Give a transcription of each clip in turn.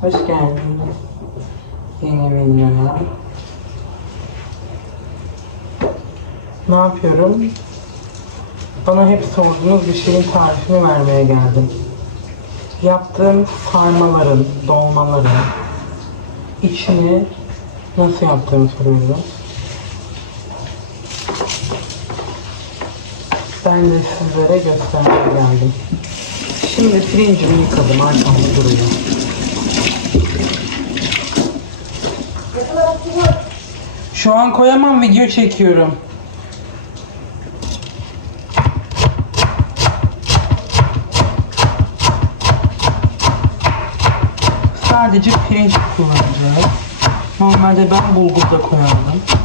Hoş geldiniz. Yeni videoya. Ne yapıyorum? Bana hep sorduğunuz bir şeyin tarifini vermeye geldim. Yaptığım sarmaların, dolmaların içini nasıl yaptığımı soruyorsunuz. Ben de sizlere göstermeye geldim. Şimdi pirincimi yıkadım, arkamda duruyor. Şu an koyamam, video çekiyorum. Sadece pirinç kullanacağız. Normalde ben bulgur da koyardım.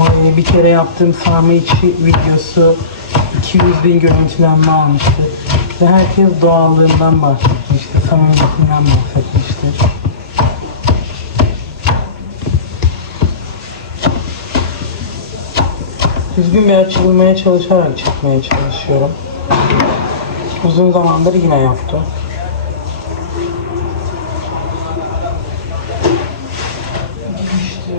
Ay, bir kere yaptığım sarma içi videosu 200 bin görüntülenme almıştı. Ve herkes doğallığından bahsetmişti, samimiyetinden bahsetmişti. Düzgün bir açılmaya çalışarak çıkmaya çalışıyorum. Uzun zamandır yine yaptım. İşte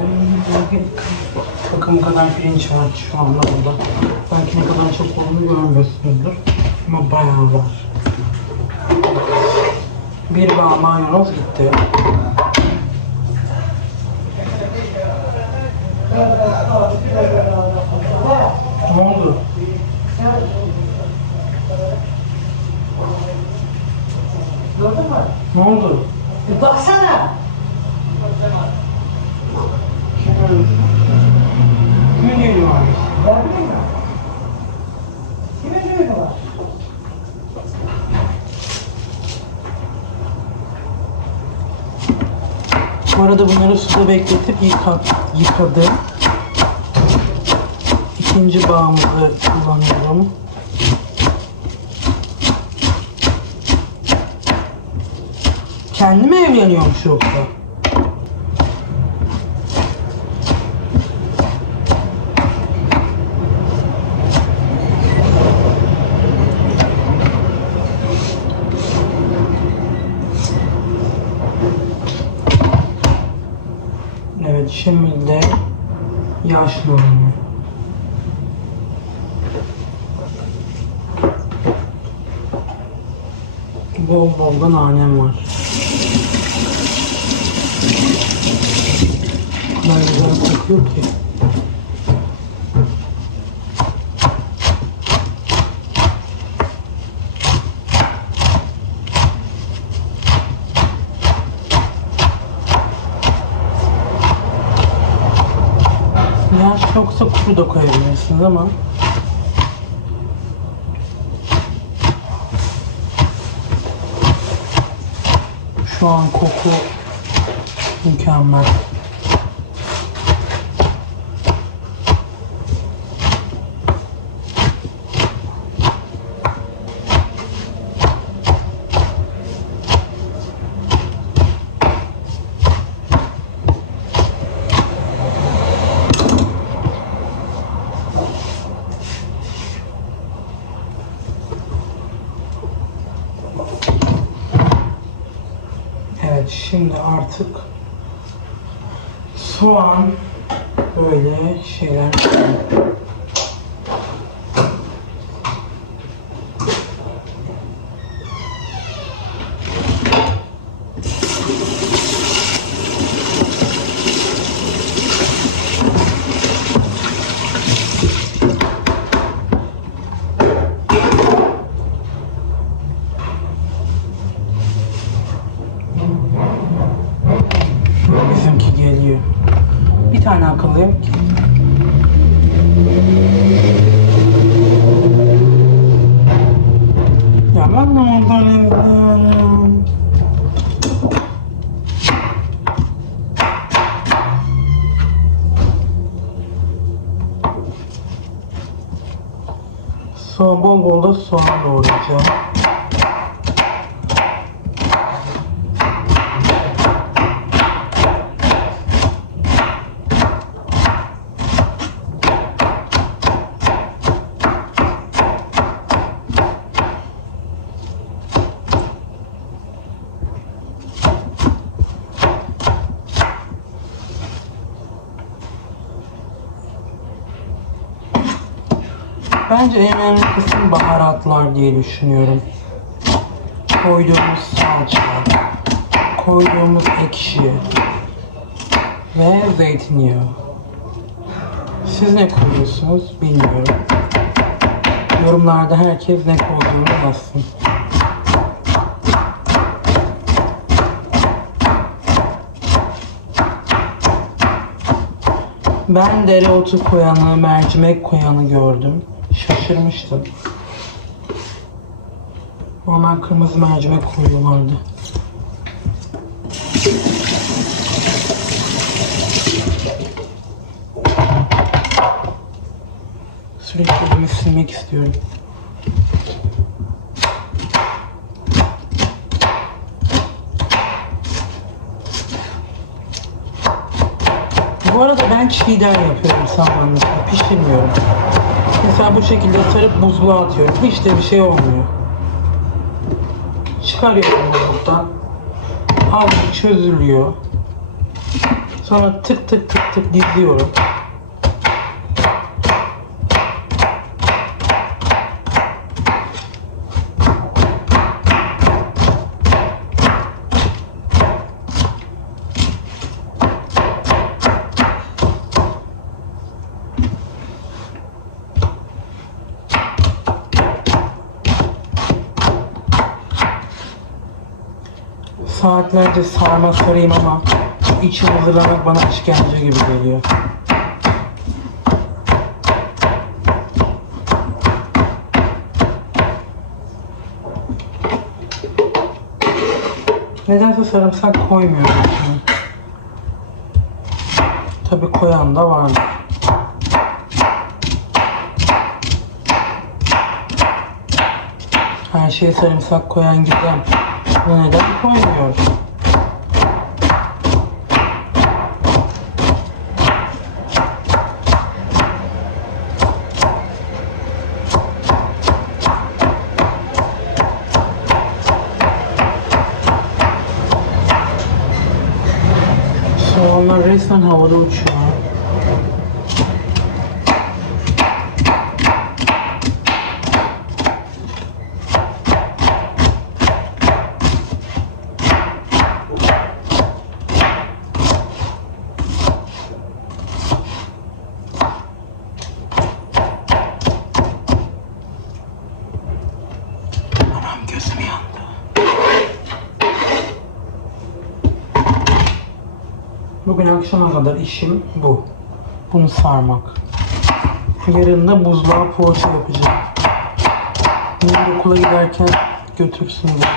bakın kadar pirinç var şu anda burada. Belki ne kadar çok olduğunu görmüyorsunuzdur. Ama bayağı var. Bir bağ maydanoz gitti. Ne oldu? Ne oldu? Bir baksana. Kimin varmış? Ben bilmiyorum. Kimin düğünü var? Bu arada bunları suda bekletip yıka, yıkadım. İkinci bağımızı kullanıyorum. Kendi mi evleniyormuş yoksa? Evet şimdi de yaş normu. Bol bol da nanem var. O kadar güzel kokuyor ki. Yaş yoksa kuru da koyabilirsiniz ama şu an koku mükemmel. Evet şimdi artık soğan böyle şeyler Bizimki geliyor. Bir tane akıllıyım ki. Ya ben de ondan evlendim. Soğan bol bol da soğan doğrayacağım. Bence en önemli kısım baharatlar diye düşünüyorum. Koyduğumuz salça, koyduğumuz ekşi ve zeytinyağı. Siz ne koyuyorsunuz bilmiyorum. Yorumlarda herkes ne koyduğunu yazsın. Ben dereotu koyanı, mercimek koyanı gördüm. Şaşırmıştım. Normal kırmızı mercimek koyuyorlardı. Sürekli elimi silmek istiyorum. Bu arada ben çiğden yapıyorum samanlıkla, pişirmiyorum. Mesela bu şekilde sarıp buzluğa atıyorum. Hiç de bir şey olmuyor. Çıkarıyorum buzluktan. Hamur çözülüyor. Sonra tık tık tık tık diziyorum. Saatlerce sarma sarayım ama içini hazırlamak bana işkence gibi geliyor. Nedense sarımsak koymuyorum içine. Tabi koyan da vardır. Her şeye sarımsak koyan gizem. Neden koymuyor? Soğanlar resmen havada uçuyor. Bugün akşama kadar işim bu. Bunu sarmak. Yarın da buzluğa poğaça yapacağım. Yarın okula giderken götürsün diye.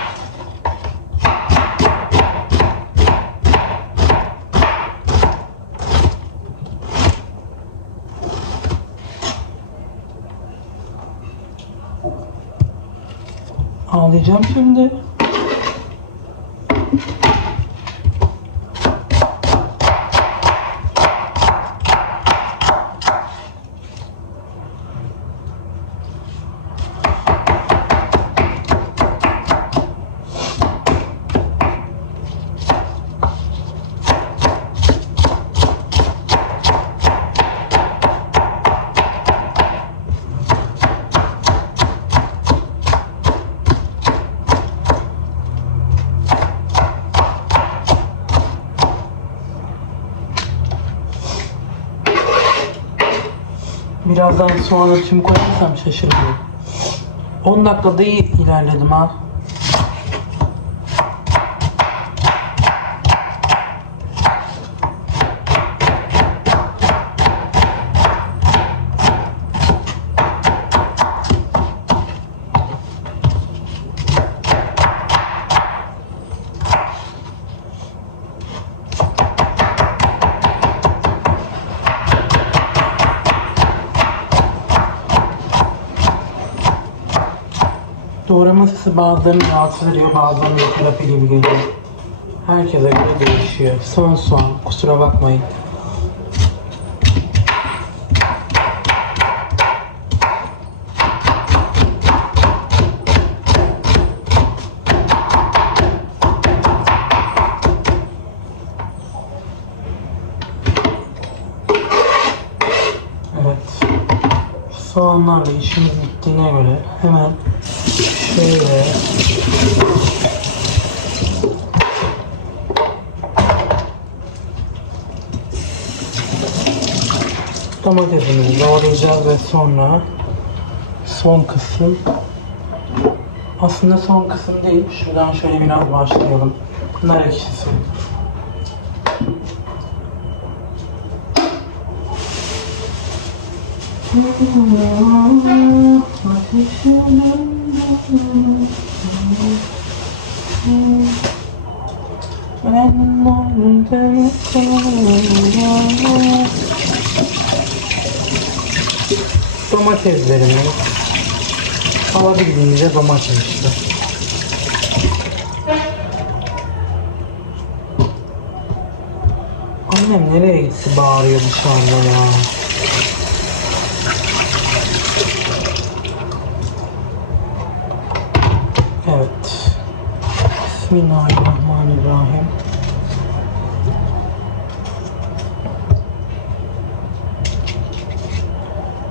Ağlayacağım şimdi. Birazdan soğanı tüm koyarsam şaşırırım. 10 dakikada iyi ilerledim ha. Doğrama sesi bazılarını rahatsız ediyor, bazılarını terapi gibi geliyor. Herkese göre değişiyor. Son soğan, kusura bakmayın. Evet. Soğanlarla işimiz bittiğine göre hemen şöyle domatesimizi doğrayacağız ve sonra son kısım aslında son kısım değil. Şuradan şöyle biraz başlayalım. Nar ekşisi. Domateslerimiz alabildiğince domates işte. Annem nereye gitti bağırıyor dışarıda ya. Evet. Bismillahirrahmanirrahim.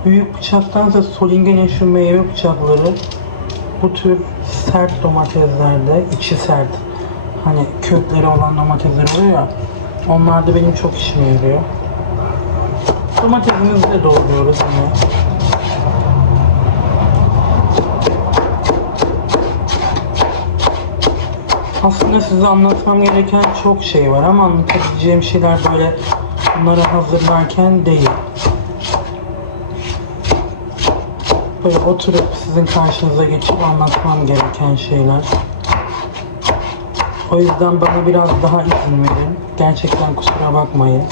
Büyük bıçaktansa Solingen'in şu meyve bıçakları bu tür sert domateslerde, içi sert, hani kökleri olan domatesler oluyor ya, onlar da benim çok işime yarıyor. Domatesimizi de doğruyoruz yine. Aslında size anlatmam gereken çok şey var ama anlatabileceğim şeyler böyle bunları hazırlarken değil. Böyle oturup sizin karşınıza geçip anlatmam gereken şeyler. O yüzden bana biraz daha izin verin. Gerçekten kusura bakmayın.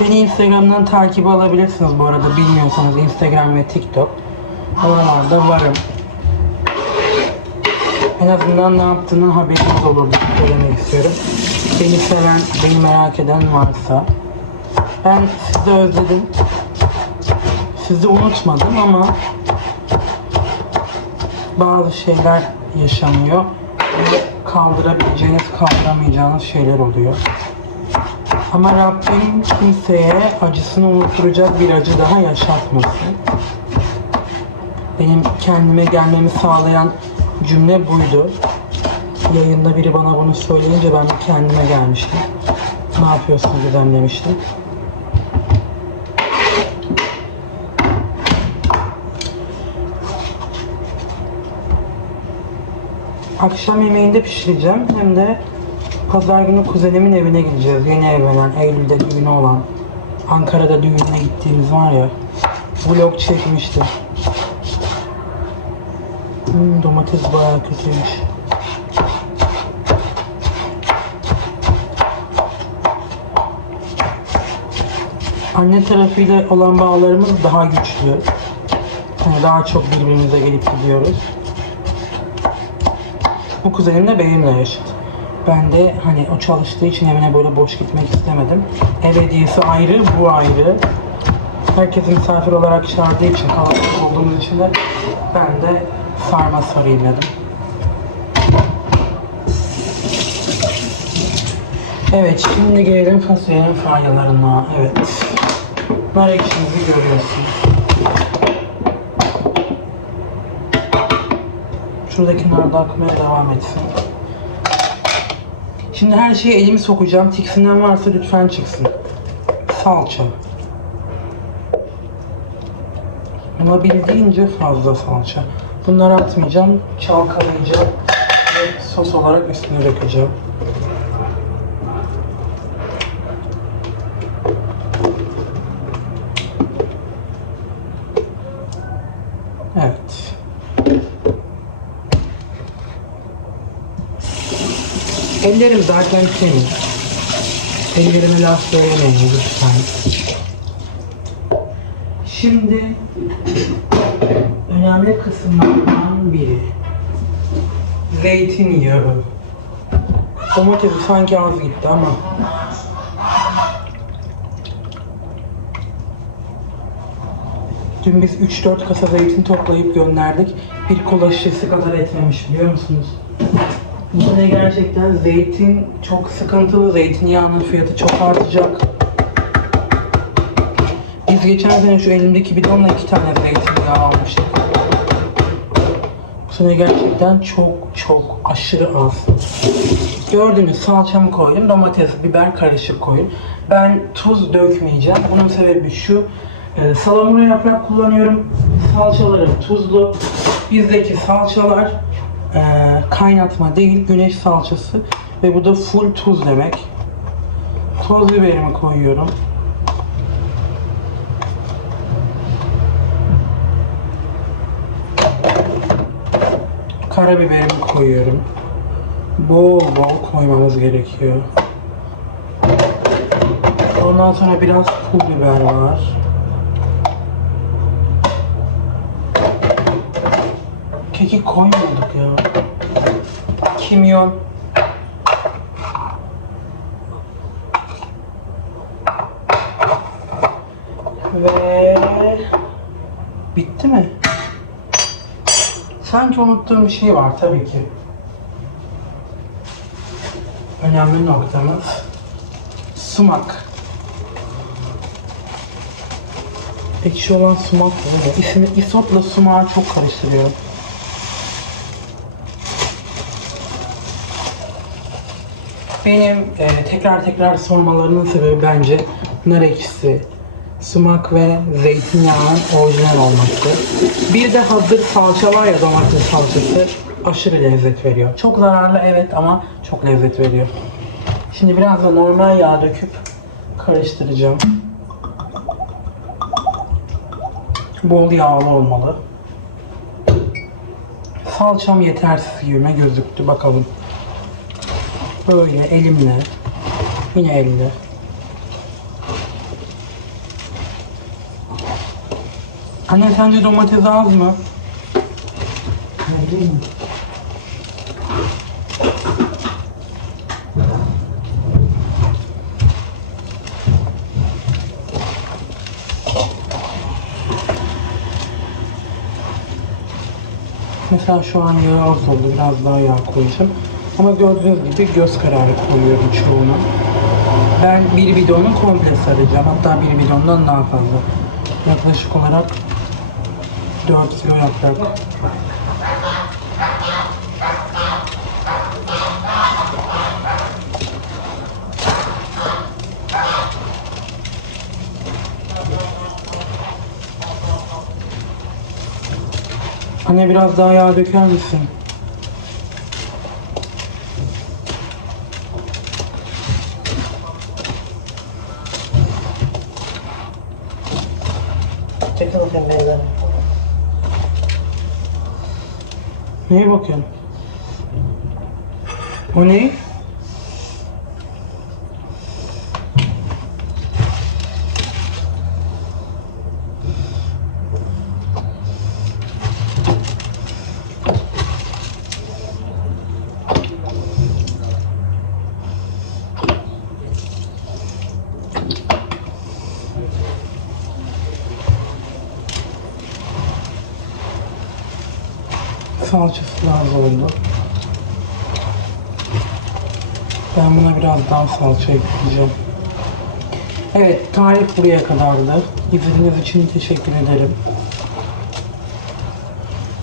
Beni Instagram'dan takip alabilirsiniz bu arada bilmiyorsanız Instagram ve TikTok. Oralarda varım. En azından ne yaptığının haberiniz olur diye söylemek istiyorum. Beni seven, beni merak eden varsa. Ben sizi özledim. Sizi unutmadım ama bazı şeyler yaşanıyor. Kaldırabileceğiniz, kaldıramayacağınız şeyler oluyor. Ama Rabbim kimseye acısını unutturacak bir acı daha yaşatmasın. Benim kendime gelmemi sağlayan cümle buydu. Yayında biri bana bunu söyleyince ben de kendime gelmiştim. Ne yapıyorsun güzel demiştim. Akşam yemeğinde pişireceğim. Hem de pazar günü kuzenimin evine gideceğiz. Yeni evlenen, Eylül'de düğünü olan. Ankara'da düğününe gittiğimiz var ya. Vlog çekmişti. Hmm, domates bayağı kötüymüş. Anne tarafıyla olan bağlarımız daha güçlü. Yani daha çok birbirimize gelip gidiyoruz. Bu kuzenim de benimle yaşıt. Ben de hani o çalıştığı için evine böyle boş gitmek istemedim. Ev hediyesi ayrı, bu ayrı. Herkesi misafir olarak çağırdığı için, kalabalık olduğumuz için de ben de sarma sarayım dedim. Evet, şimdi gelelim fasulyenin faydalarına. Evet. Nar ekşimizi görüyorsunuz. Şuradaki nar da akmaya devam etsin. Şimdi her şeye elimi sokacağım. Tiksinen varsa lütfen çıksın. Salça. Olabildiğince fazla salça. Bunları atmayacağım. Çalkalayacağım. Ve sos olarak üstüne dökeceğim. Evet. Ellerim zaten temiz. Ellerime laf söylemeyin lütfen. Şimdi önemli kısımlardan biri. Zeytinyağı. Domatesi sanki az gitti ama. Dün biz 3-4 kasa zeytin toplayıp gönderdik. Bir kola şişesi kadar etmemiş biliyor musunuz? Bu sene gerçekten zeytin çok sıkıntılı. Zeytinyağının fiyatı çok artacak. Biz geçen sene şu elimdeki bidonla iki tane zeytinyağı almıştık. Bu sene gerçekten çok çok aşırı az. Gördüğünüz salçamı koydum. Domates, biber karışık koyun. Ben tuz dökmeyeceğim. Bunun sebebi şu. E, salamura yaprak kullanıyorum. Salçalarım tuzlu. Bizdeki salçalar e, kaynatma değil, güneş salçası. Ve bu da full tuz demek. Toz biberimi koyuyorum. Karabiberimi koyuyorum. Bol bol koymamız gerekiyor. Ondan sonra biraz pul biber var. Kekik koymuyorduk ya. Kimyon. Ve bitti mi? Sanki unuttuğum bir şey var tabii ki. Önemli noktamız sumak. Ekşi olan sumak. İsmi isotla sumağı çok karıştırıyorum. Benim e, tekrar tekrar sormalarının sebebi bence nar ekşisi, sumak ve zeytinyağının orijinal olması. Bir de hazır salça var ya domates salçası aşırı lezzet veriyor. Çok zararlı evet ama çok lezzet veriyor. Şimdi biraz da normal yağ döküp karıştıracağım. Bol yağlı olmalı. Salçam yetersiz gibime gözüktü bakalım. Böyle elimle yine elle Anne sence domates az mı? Ne bileyim. Mesela şu an yağı az oldu. Biraz daha yağ koyacağım. Ama gördüğünüz gibi göz kararı koyuyorum çoğuna. Ben bir bidonu komple saracağım. Hatta bir bidondan daha fazla. Yaklaşık olarak 4 kilo yaprak. Anne biraz daha yağ döker misin? Neye bakıyorsun? O ne? Salçası daha oldu. Ben buna biraz daha salça ekleyeceğim. Evet, tarif buraya kadardı. İzlediğiniz için teşekkür ederim.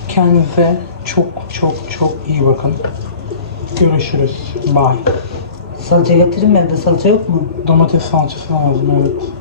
Kendinize çok çok çok iyi bakın. Görüşürüz. Bye. Salça getireyim mi evde salça yok mu? Domates salçası lazım evet.